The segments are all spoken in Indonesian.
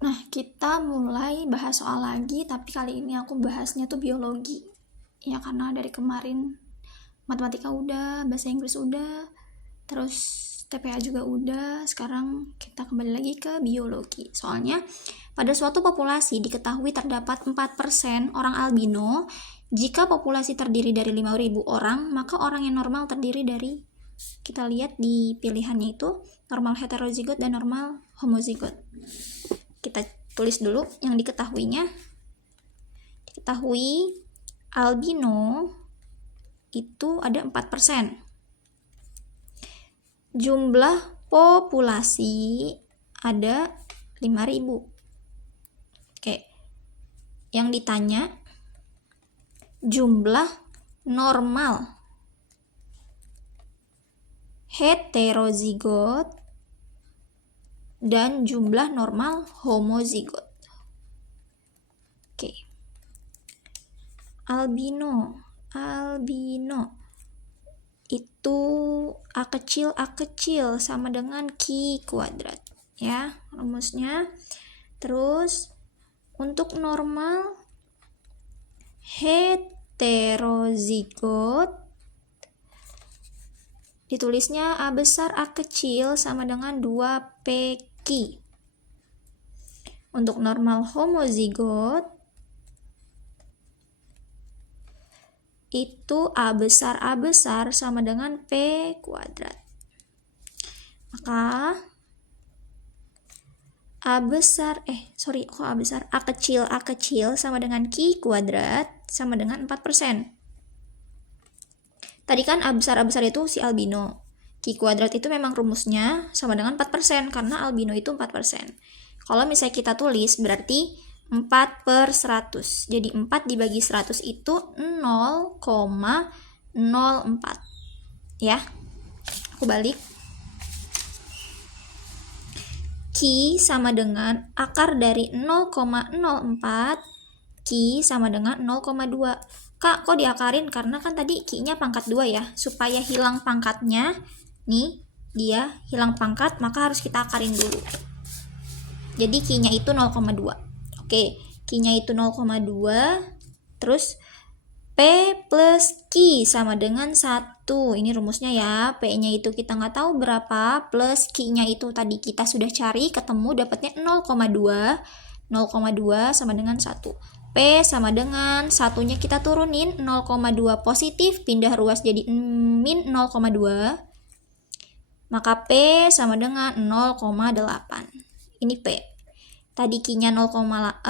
Nah, kita mulai bahas soal lagi, tapi kali ini aku bahasnya tuh biologi. Ya, karena dari kemarin matematika udah, bahasa Inggris udah, terus TPA juga udah, sekarang kita kembali lagi ke biologi. Soalnya, pada suatu populasi diketahui terdapat 4% orang albino. Jika populasi terdiri dari 5.000 orang, maka orang yang normal terdiri dari, kita lihat di pilihannya itu, normal heterozigot dan normal homozigot. Kita tulis dulu yang diketahuinya. Diketahui albino itu ada 4%. Jumlah populasi ada 5.000. Oke. Yang ditanya jumlah normal heterozigot dan jumlah normal homozigot. Oke. Albino itu A kecil sama dengan Q kuadrat ya rumusnya. Terus untuk normal heterozigot ditulisnya A besar A kecil sama dengan 2PQ. Untuk normal homozigot itu A besar sama dengan P kuadrat. Maka A kecil sama dengan Q kuadrat sama dengan 4%. Tadi kan A besar itu si albino. Q kuadrat itu memang rumusnya sama dengan 4% karena albino itu 4%. Kalau misalnya kita tulis berarti 4/100. Jadi 4 dibagi 100 itu 0,04. Ya. Aku balik. Q sama dengan akar dari 0,04. Q sama dengan 0,2. Kak, kok diakarin? Karena kan tadi Q-nya pangkat 2 ya. Supaya hilang pangkatnya, nih, dia hilang pangkat, maka harus kita akarin dulu. Jadi Q-nya itu 0,2. Oke, Q-nya itu 0,2. Terus P plus Q sama dengan 1. Ini rumusnya ya. P-nya itu kita nggak tahu berapa. Plus Q-nya itu tadi kita sudah cari. Ketemu dapatnya 0,2. 0,2 sama dengan 1. P sama dengan 1-nya kita turunin. 0,2 positif. Pindah ruas jadi min 0,2. Maka P sama dengan 0,8. Ini P. Tadi Q-nya 0,2,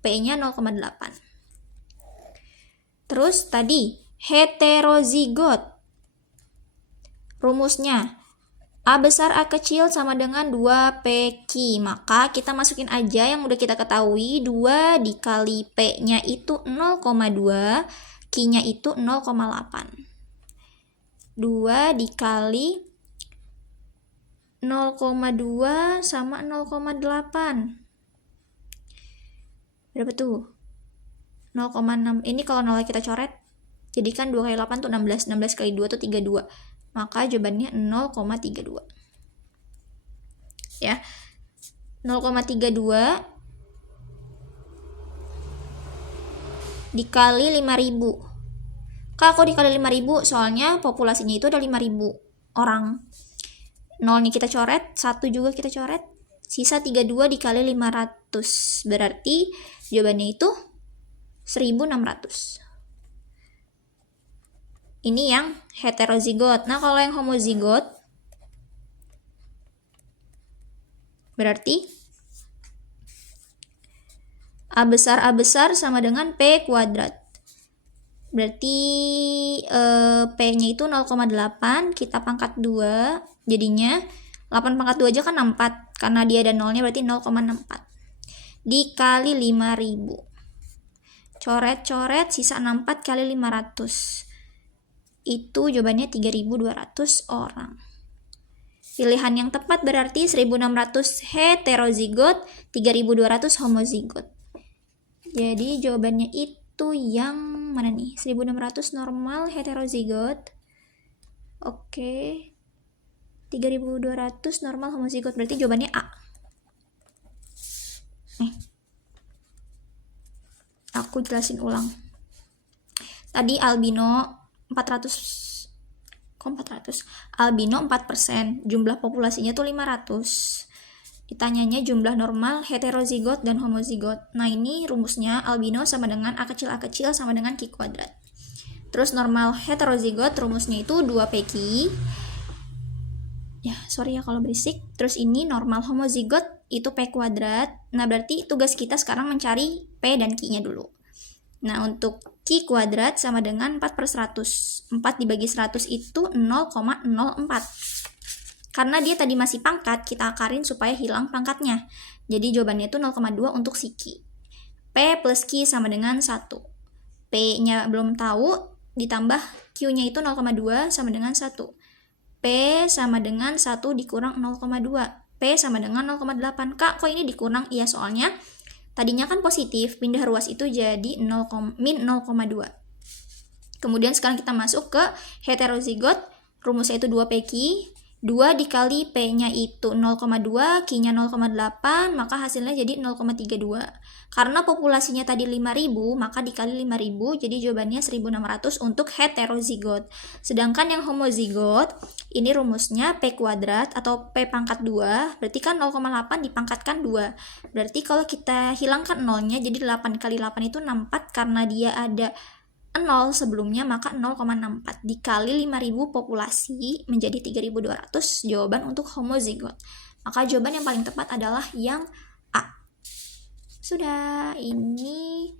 P-nya 0,8. Terus tadi heterozigot. Rumusnya A besar A kecil sama dengan 2PQ. Maka kita masukin aja yang udah kita ketahui. 2 dikali P-nya itu 0,2, Q-nya itu 0,8. 2 dikali 0,2 sama 0,8. Berapa tuh? 0,6. Ini kalau 0 kita coret, jadi kan 2 kali 8 tuh 16. 16 kali 2 tuh 32. Maka jawabannya 0,32. Ya. 0,32 dikali 5.000. Kak, kok dikali 5.000? Soalnya populasinya itu ada 5.000 orang. 0-nya kita coret, 1 juga kita coret, sisa 32 dikali 500. Berarti jawabannya itu 1.600. Ini yang heterozigot. Nah, kalau yang homozigot berarti A besar sama dengan P kuadrat. Berarti P-nya itu 0,8, kita pangkat 2, jadinya 8 pangkat 2 aja kan 64, karena dia ada 0-nya berarti 0,64. Dikali 5.000. Coret-coret, sisa 64 kali 500. Itu jawabannya 3.200 orang. Pilihan yang tepat berarti 1.600 heterozigot, 3.200 homozigot. Jadi jawabannya itu yang mana nih? 1.600 normal heterozigot. Oke. 3.200 normal homozigot. Berarti jawabannya A. aku jelasin ulang. Tadi albino 400, albino 4%, jumlah populasinya tuh 500. Ditanyanya jumlah normal, heterozigot, dan homozigot. Nah ini rumusnya albino sama dengan A kecil sama dengan Q kuadrat. Terus normal heterozigot rumusnya itu 2PQ. Ya, sorry ya kalau berisik. Terus ini normal homozigot itu P kuadrat. Nah, berarti tugas kita sekarang mencari P dan Q-nya dulu. Nah, untuk Q kuadrat sama dengan 4/100. 4 dibagi 100 itu 0,04. Karena dia tadi masih pangkat, kita akarin supaya hilang pangkatnya. Jadi jawabannya itu 0,2 untuk si Q. P plus Q sama dengan 1. P-nya belum tahu, ditambah Q-nya itu 0,2 sama dengan 1. P sama dengan 1 dikurang 0,2. P sama dengan 0,8. Kak, kok ini dikurang? Iya, soalnya tadinya kan positif, pindah ruas itu jadi min 0,2. Kemudian sekarang kita masuk ke heterozigot, rumusnya itu 2PQ. 2 dikali P-nya itu 0,2, Q-nya 0,8, maka hasilnya jadi 0,32. Karena populasinya tadi 5.000, maka dikali 5.000, jadi jawabannya 1.600 untuk heterozigot. Sedangkan yang homozigot, ini rumusnya P kuadrat atau P pangkat 2, berarti kan 0,8 dipangkatkan 2. Berarti kalau kita hilangkan 0-nya, jadi 8 kali 8 itu 64, karena dia ada 0 sebelumnya, maka 0,64 dikali 5.000 populasi menjadi 3.200, jawaban untuk homozigot. Maka jawaban yang paling tepat adalah yang A. Sudah, ini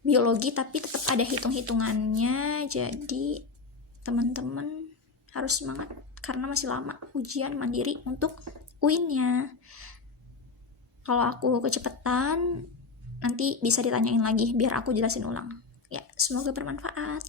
biologi tapi tetap ada hitung-hitungannya, jadi teman-teman harus semangat karena masih lama ujian mandiri untuk UIN-nya. Kalau aku kecepatan, nanti bisa ditanyain lagi biar aku jelasin ulang. Ya, semoga bermanfaat.